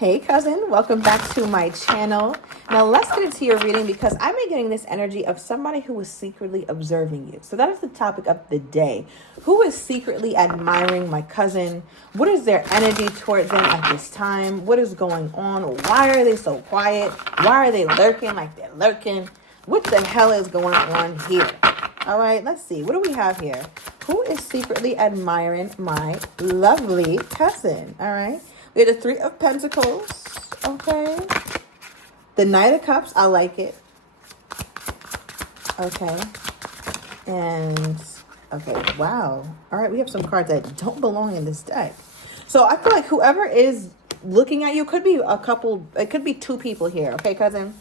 Hey cousin, welcome back to my channel. Now let's get into your reading because I've been getting this energy of somebody who is secretly observing you. So that is the topic of the day. Who is secretly admiring my cousin? What is their energy towards them at this time? What is going on? Why are they so quiet? Why are they lurking like they're lurking? What the hell is going on here? All right, let's see. What do we have here? Who is secretly admiring my lovely cousin? All right. We have the Three of Pentacles, okay. The Knight of Cups, I like it. Okay. And, okay, wow. All right, we have some cards that don't belong in this deck. So I feel like whoever is looking at you could be a couple, it could be two people here, okay, cousin?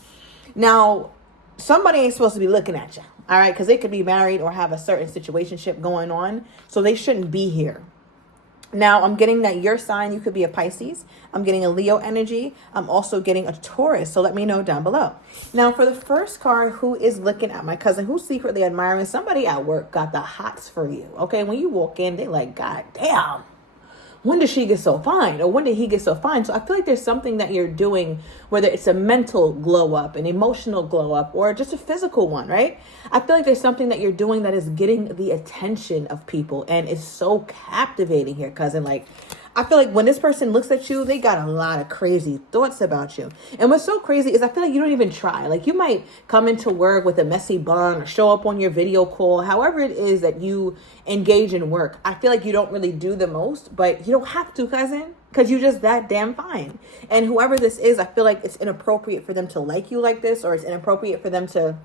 Now, somebody ain't supposed to be looking at you, all right? Because they could be married or have a certain situationship going on, so they shouldn't be here. Now, I'm getting that your sign, you could be a Pisces. I'm getting a Leo energy. I'm also getting a Taurus. So let me know down below. Now, for the first card, who is looking at my cousin? Who's secretly admiring? Somebody at work got the hots for you. Okay, when you walk in, they like, God damn. When did she get so fine? Or when did he get so fine? So I feel like there's something that you're doing, whether it's a mental glow up, an emotional glow up, or just a physical one, right? I feel like there's something that you're doing that is getting the attention of people. And it's so captivating here, cousin. Like, I feel like when this person looks at you, they got a lot of crazy thoughts about you. And what's so crazy is I feel like you don't even try. Like, you might come into work with a messy bun or show up on your video call. However it is that you engage in work, I feel like you don't really do the most, but you don't have to, cousin, because you're just that damn fine. And whoever this is, I feel like it's inappropriate for them to like you like this, or it's inappropriate for them to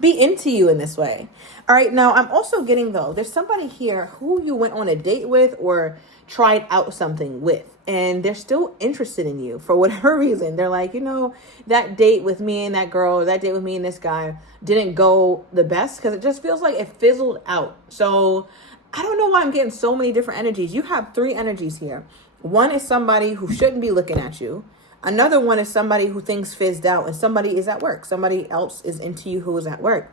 be into you in this way. All right. Now, I'm also getting, though, there's somebody here who you went on a date with or tried out something with, and they're still interested in you for whatever reason. They're like, you know, that date with me and that girl, that date with me and this guy didn't go the best because it just feels like it fizzled out. So I don't know why I'm getting so many different energies. You have three energies here. One is somebody who shouldn't be looking at you. Another one is somebody who thinks fizzed out, and somebody is at work. Somebody else is into you who is at work.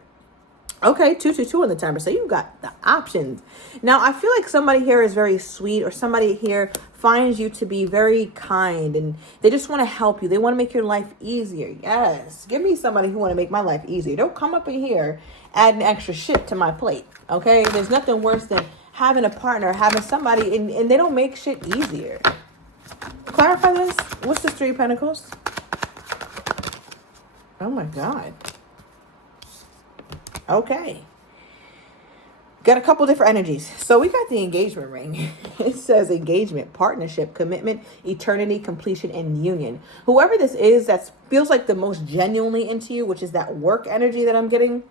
Okay, 222 in the timer. So you got the options. Now, I feel like somebody here is very sweet, or somebody here finds you to be very kind, and they just want to help you. They want to make your life easier. Yes. Give me somebody who want to make my life easier. Don't come up in here adding extra shit to my plate. Okay? There's nothing worse than having a partner, having somebody, and they don't make shit easier. Clarify this. What's the Three of Pentacles? Oh my God. Okay. Got a couple different energies. So we got the engagement ring. It says engagement, partnership, commitment, eternity, completion, and union. Whoever this is that feels like the most genuinely into you, which is that work energy that I'm getting.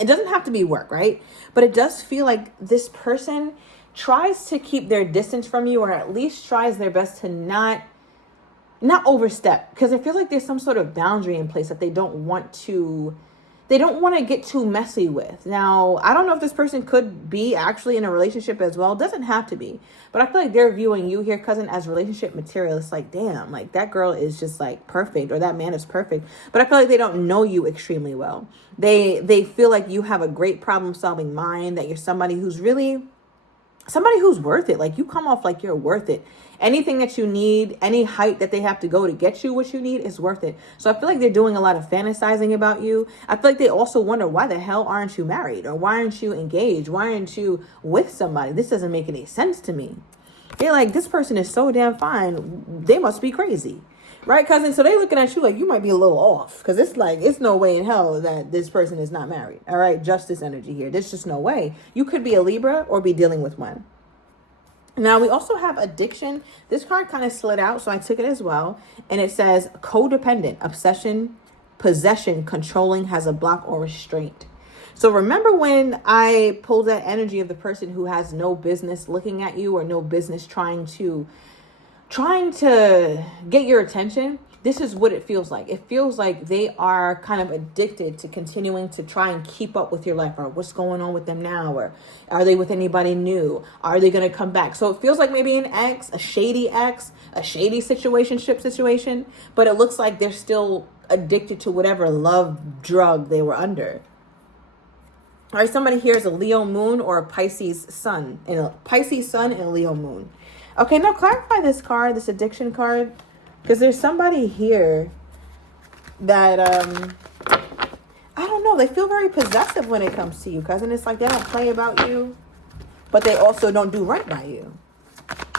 It doesn't have to be work, right? But it does feel like this person tries to keep their distance from you, or at least tries their best to not overstep, because I feel like there's some sort of boundary in place that they don't want to get too messy with. Now, I don't know if this person could be actually in a relationship as well. It doesn't have to be, but I feel like they're viewing you here, cousin, as relationship material. It's like, damn, like that girl is just like perfect, or that man is perfect. But I feel like they don't know you extremely well. They feel like you have a great problem solving mind, that you're somebody who's worth it. Like, you come off like you're worth it. Anything that you need, any height that they have to go to get you what you need is worth it. So I feel like they're doing a lot of fantasizing about you. I feel like they also wonder, why the hell aren't you married? Or why aren't you engaged? Why aren't you with somebody? This doesn't make any sense to me. They're like, this person is so damn fine. They must be crazy. Right, cousin? So they looking at you like you might be a little off, because it's like, it's no way in hell that this person is not married. All right, justice energy here. There's just no way. You could be a Libra or be dealing with one. Now, we also have addiction. This card kind of slid out, so I took it as well. And it says codependent, obsession, possession, controlling, has a block or restraint. So remember when I pulled that energy of the person who has no business looking at you, or no business trying to get your attention? This is what it feels like. It feels like they are kind of addicted to continuing to try and keep up with your life, or what's going on with them now, or are they with anybody new? Are they going to come back? So it feels like maybe an ex, a shady situation, but it looks like they're still addicted to whatever love drug they were under. All right, somebody here is a Leo moon or a Pisces sun, and a Leo moon. Okay, now clarify this card, this addiction card. Because there's somebody here that, I don't know, they feel very possessive when it comes to you, cousin. It's like they don't play about you, but they also don't do right by you.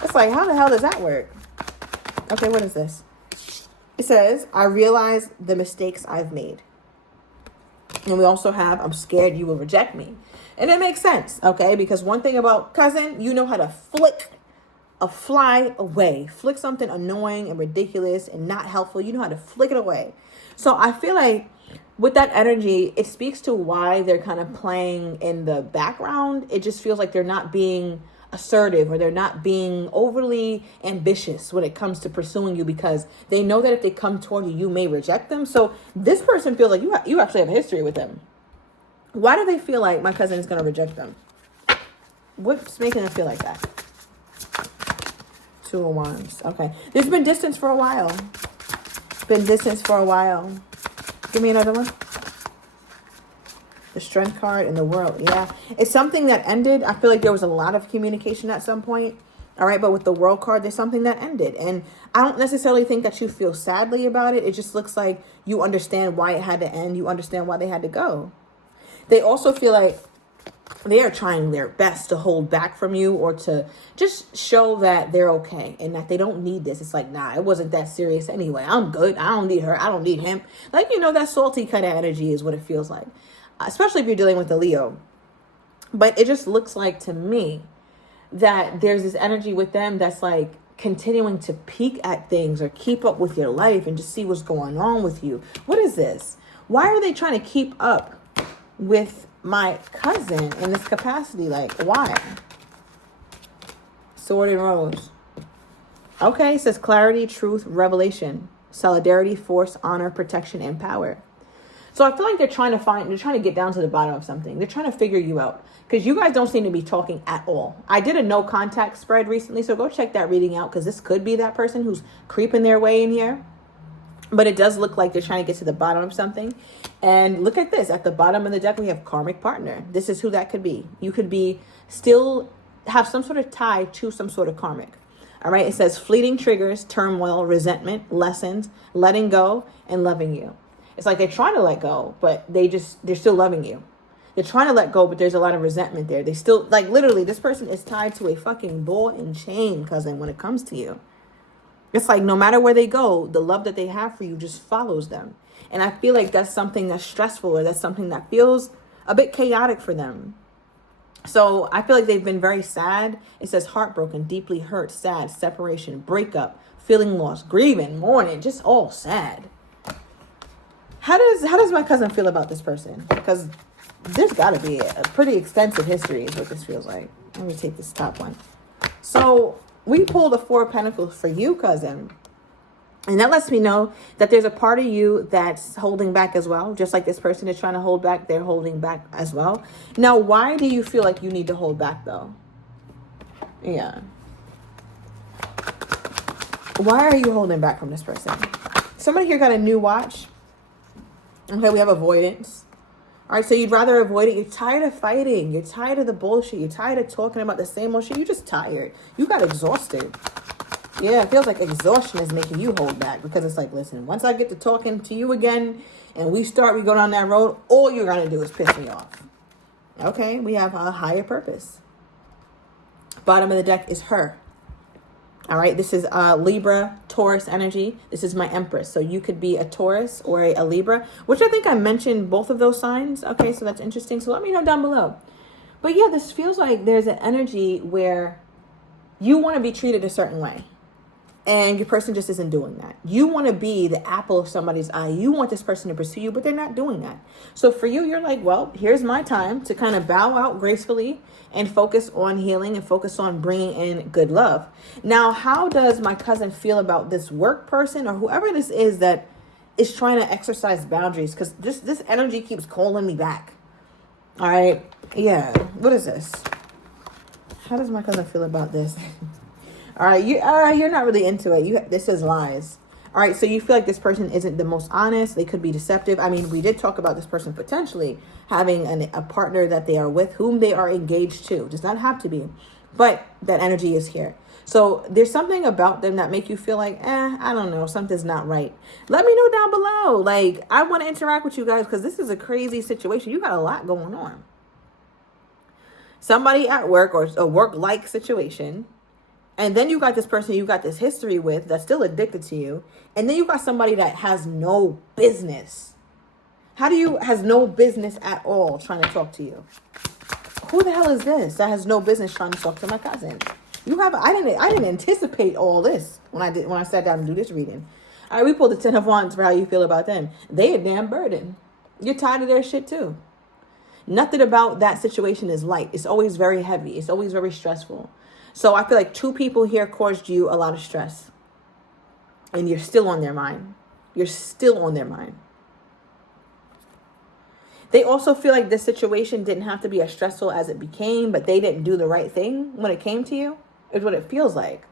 It's like, how the hell does that work? Okay, what is this? It says, I realize the mistakes I've made. And we also have, I'm scared you will reject me. And it makes sense, okay? Because one thing about cousin, you know how to flick a fly away. Flick something annoying and ridiculous and not helpful. You know how to flick it away. So I feel like with that energy, it speaks to why they're kind of playing in the background. It just feels like they're not being assertive, or they're not being overly ambitious when it comes to pursuing you, because they know that if they come toward you, you may reject them. So this person feels like you actually have a history with them. Why do they feel like my cousin is going to reject them? What's making them feel like that? Two of Wands. Okay. There's been distance for a while. Been distance for a while. Give me another one. The Strength card and the World. Yeah. It's something that ended. I feel like there was a lot of communication at some point. All right. But with the World card, there's something that ended. And I don't necessarily think that you feel sadly about it. It just looks like you understand why it had to end. You understand why they had to go. They also feel like they are trying their best to hold back from you, or to just show that they're okay and that they don't need this. It's like, nah, it wasn't that serious anyway. I'm good. I don't need her. I don't need him. Like, you know, that salty kind of energy is what it feels like, especially if you're dealing with a Leo. But it just looks like to me that there's this energy with them that's like continuing to peek at things or keep up with your life and just see what's going on with you. What is this? Why are they trying to keep up with my cousin in this capacity? Like, why? Sword and Rose. Okay, it says clarity, truth, revelation, solidarity, force, honor, protection, and power. So I feel like they're trying to get down to the bottom of something. They're trying to figure you out, because you guys don't seem to be talking at all. I did a no contact spread recently, so go check that reading out, because this could be that person who's creeping their way in here. But it does look like they're trying to get to the bottom of something. And look at this. At the bottom of the deck, we have karmic partner. This is who that could be. You could be still have some sort of tie to some sort of karmic. All right. It says fleeting triggers, turmoil, resentment, lessons, letting go, and loving you. It's like they're trying to let go, but they're still loving you. They're trying to let go, but there's a lot of resentment there. They still, like, literally, this person is tied to a fucking ball and chain, cousin, when it comes to you. It's like no matter where they go, the love that they have for you just follows them. And I feel like that's something that's stressful, or that's something that feels a bit chaotic for them. So I feel like they've been very sad. It says heartbroken, deeply hurt, sad, separation, breakup, feeling lost, grieving, mourning, just all sad. How does my cousin feel about this person? Because there's got to be a pretty extensive history is what this feels like. Let me take this top one. So we pulled a Four of Pentacles for you, cousin. And that lets me know that there's a part of you that's holding back as well. Just like this person is trying to hold back, they're holding back as well. Now, why do you feel like you need to hold back, though? Yeah. Why are you holding back from this person? Somebody here got a new watch. Okay, we have avoidance. All right, so you'd rather avoid it. You're tired of fighting. You're tired of the bullshit. You're tired of talking about the same old shit. You're just tired. You got exhausted. Yeah, it feels like exhaustion is making you hold back, because it's like, listen, once I get to talking to you again and we go down that road, all you're going to do is piss me off. Okay, we have a higher purpose. Bottom of the deck is her. All right, this is Libra, Taurus energy. This is my Empress. So you could be a Taurus or a Libra, which I think I mentioned both of those signs. Okay, so that's interesting. So let me know down below. But yeah, this feels like there's an energy where you want to be treated a certain way, and your person just isn't doing that. You want to be the apple of somebody's eye. You want this person to pursue you, but they're not doing that. So for you, you're like, well, here's my time to kind of bow out gracefully and focus on healing and focus on bringing in good love. Now, how does my cousin feel about this work person or whoever this is that is trying to exercise boundaries? Because this energy keeps calling me back. All right. Yeah. What is this? How does my cousin feel about this? All right, you're not really into it. This is lies. All right, so you feel like this person isn't the most honest. They could be deceptive. I mean, we did talk about this person potentially having a partner that they are with, whom they are engaged to. Does not have to be, but that energy is here. So there's something about them that make you feel like, I don't know, something's not right. Let me know down below. Like, I want to interact with you guys because this is a crazy situation. You got a lot going on. Somebody at work or a work-like situation. And then you got this person you got this history with that's still addicted to you. And then you got somebody that has no business. Has no business at all trying to talk to you? Who the hell is this that has no business trying to talk to my cousin? I didn't anticipate all this when I sat down and do this reading. All right, we pulled the 10 of Wands for how you feel about them. They a damn burden. You're tired of their shit too. Nothing about that situation is light. It's always very heavy. It's always very stressful. So I feel like 2 people here caused you a lot of stress. And you're still on their mind. You're still on their mind. They also feel like this situation didn't have to be as stressful as it became, but they didn't do the right thing when it came to you, is what it feels like.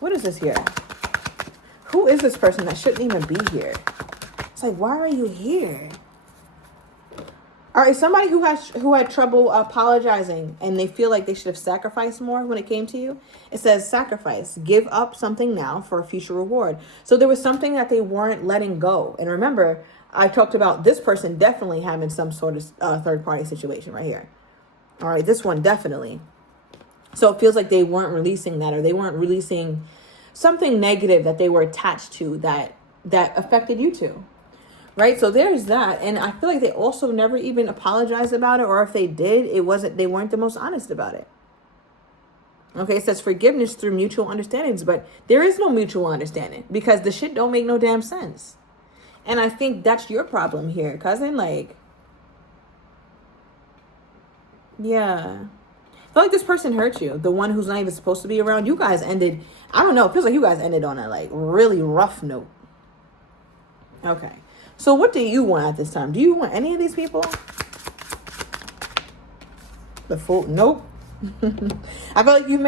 What is this here? Who is this person that shouldn't even be here? It's like, why are you here? All right, somebody who had trouble apologizing and they feel like they should have sacrificed more when it came to you. It says sacrifice, give up something now for a future reward. So there was something that they weren't letting go. And remember, I talked about this person definitely having some sort of third-party situation right here. All right, this one definitely. So it feels like they weren't releasing that, or they weren't releasing something negative that they were attached to that affected you too. Right? So there's that. And I feel like they also never even apologized about it, or if they did, they weren't the most honest about it. Okay, it says forgiveness through mutual understandings, but there is no mutual understanding because the shit don't make no damn sense. And I think that's your problem here, cousin. Like, yeah. I feel like this person hurt you. The one who's not even supposed to be around. You guys ended, I don't know, it feels like you guys ended on a like really rough note. Okay. So what do you want at this time? Do you want any of these people? The Fool? Nope. I feel like you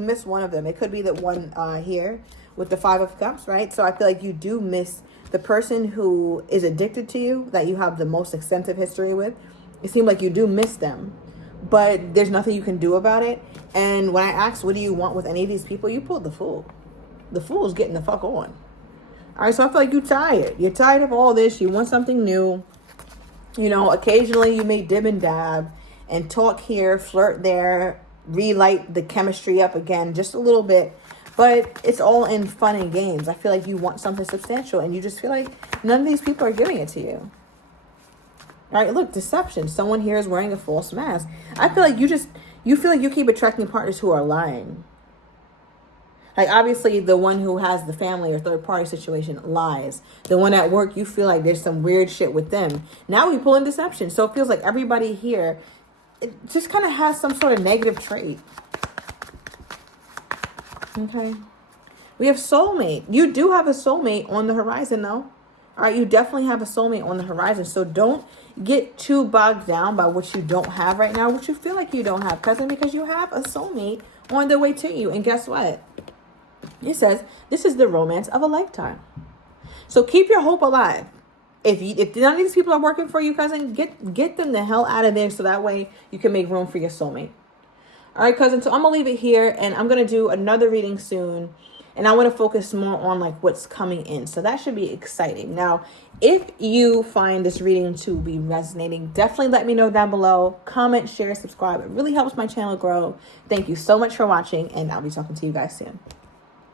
miss one of them. It could be that one here with the 5 of Cups, right? So I feel like you do miss the person who is addicted to you, that you have the most extensive history with. It seemed like you do miss them, but there's nothing you can do about it. And when I asked, what do you want with any of these people? You pulled the Fool. The Fool is getting the fuck on. All right, so I feel like you're tired. You're tired of all this. You want something new. You know, occasionally you may dib and dab and talk here, flirt there, relight the chemistry up again just a little bit. But it's all in fun and games. I feel like you want something substantial and you just feel like none of these people are giving it to you. All right, look, deception. Someone here is wearing a false mask. I feel like you feel like you keep attracting partners who are lying. Like, obviously, the one who has the family or third-party situation lies. The one at work, you feel like there's some weird shit with them. Now we pull in deception. So it feels like everybody here, it just kind of has some sort of negative trait. Okay. We have soulmate. You do have a soulmate on the horizon, though. All right, you definitely have a soulmate on the horizon. So don't get too bogged down by what you don't have right now, what you feel like you don't have, cousin, because you have a soulmate on the way to you. And guess what? It says this is the romance of a lifetime. So keep your hope alive. If none of these people are working for you, cousin, get them the hell out of there so that way you can make room for your soulmate. All right, cousin. So I'm going to leave it here and I'm going to do another reading soon. And I want to focus more on like what's coming in. So that should be exciting. Now, if you find this reading to be resonating, definitely let me know down below. Comment, share, subscribe. It really helps my channel grow. Thank you so much for watching and I'll be talking to you guys soon.